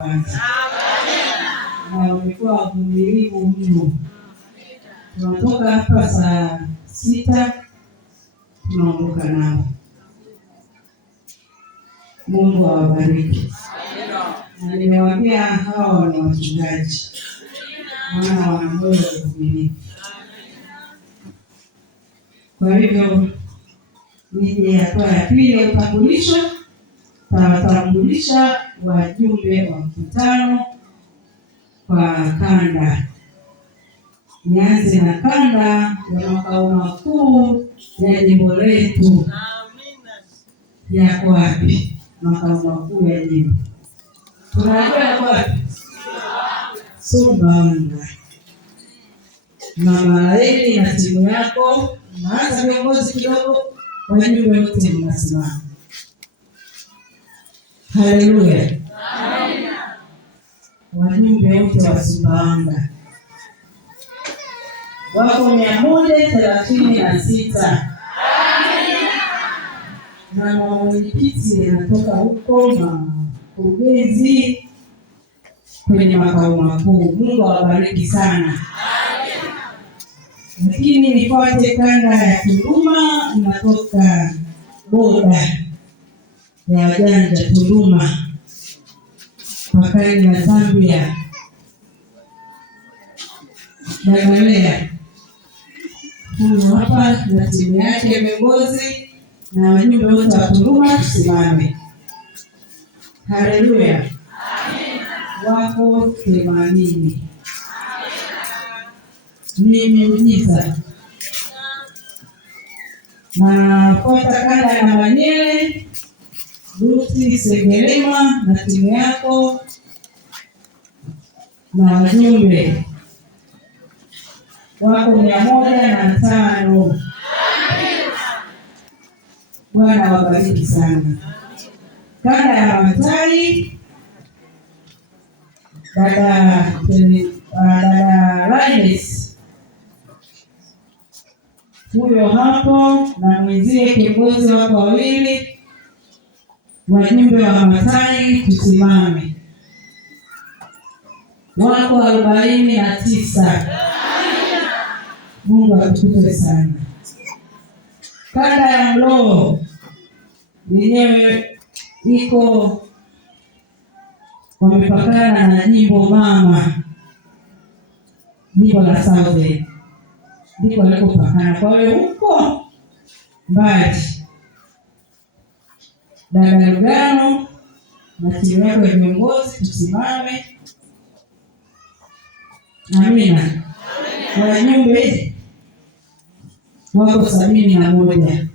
Na wamekuwa wavumilivu mno. Tunatoka hapa saa 6 tunaondoka nao. Mungu awabariki. Na nimewaambia hawa ni wachungaji, maana wana moyo wa uvumilivu. Kwa hivyo nije hatua ya pili ya utambulisho. Tawatambulisha wajumbe wa mkutano kwa kanda. Nianze na kanda ya makao makuu ya jimbo letu. Yako wapi makao makuu ya jimbo? Tunajua yako wapi? Sumbawanga. Mama Laeli na timu yako, naanza viongozi kidogo, wajumbe wote mnasimama. Haleluya. Amen. Wajumbe wote wa Sumbawanga wako 136. Na mwenyekiti anatoka huko Makurugenzi kwenye makao makuu. Mungu awabariki sana. Lakini nifuate kanda ya Tunduma, natoka boda ya wajanja Tunduma pakani na Zambia. Dagalea huyu hapa na timu yake viongozi na wajumbe wote wa Tunduma, tusimame. Haleluya. Amen. Wako 80. Ni miujiza. Na fuata kanda ya Manyele, Ruti Sengerema na timu yako na wajumbe wako 105. Bwana wabariki sana. Kanda ya Matai, dada Rais huyo hapo na mwenzie kiongozi wako wawili. Wajumbe wa Matai tusimame. Wako 49. Mungu atukuze sana. Kanda ya Mloo yenyewe iko wamepakana na jimbo mama, jimbo la Southern, ndiko walikopakana. Kwa hiyo huko mbali, dada Lugano na timu yako ya viongozi tusimame. Amina. Wajumbe wako 71.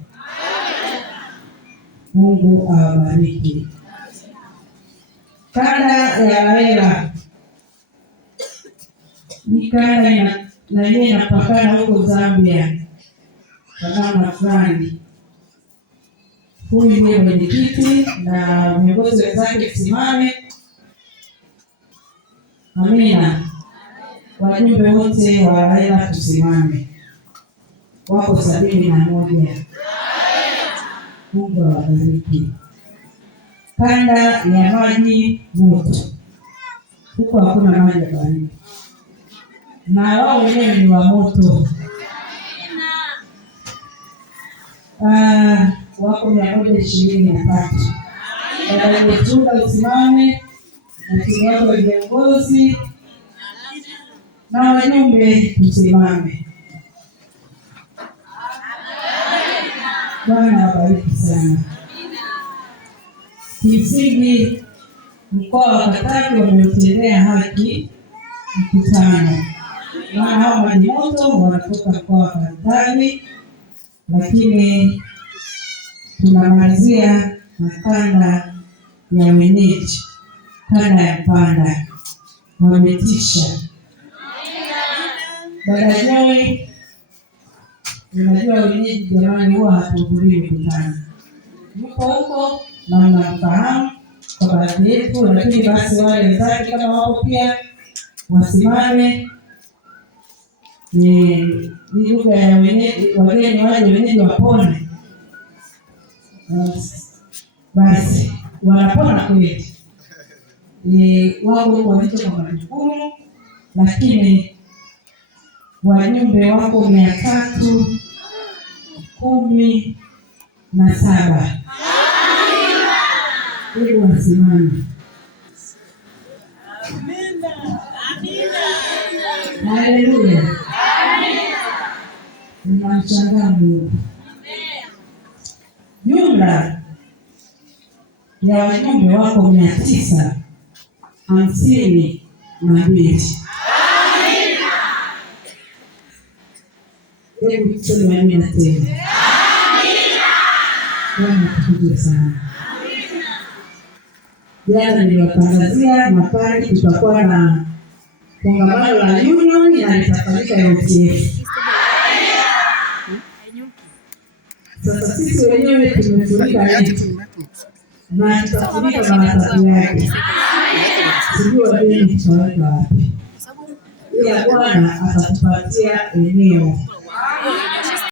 Mungu awabariki. Kanda ya Lela ni kanda na yeye inapakana huko Zambia kama fulani. Huyu ndiye mwenyekiti na viongozi wenzake tusimame. Amina. Wajumbe wote wa Lela tusimame. Wako 71. Mungu awabariki. Kanda ya maji moto, huko hakuna maji ya baridi, na wao wenyewe ni wa moto. Wako 123. Dada Yetuda usimame na timu yako ya viongozi na wajumbe tusimame. Bwana wabariki sana. Kimsingi mkoa wa Katavi wameutendea haki mkutano. Maana hao maji moto wanatoka mkoa wa Katavi, lakini tunamalizia na kanda ya wenyeji, kanda ya Mpanda. Wametisha. Dada Joy, unajua wenyeji jamani huwa hatuhudhurii mikutano. Yuko huko na mnafahamu kwa baadhi yetu, lakini basi wale wenzake kama wapo pia wasimame. Ni lugha ya wenyeji, wageni waje wenyeji wapone. Basi wanapona kweli. wako walicho kwa majukumu, lakini wajumbe wako 317. Hebu wasimame. Haleluya. Ninamshangaa Mungu. Jumla ya wajumbe wako 952. Hebu tuseme amina tena. Bwana tukufu sana. Jana niliwatangazia mapari tutakuwa na kongamano la union na litafanyika UTF. Sasa sisi wenyewe tumefunika yetu na tutafunika matatu yake. Sijui wageni tutaweka wapi. Ila Bwana atatupatia eneo.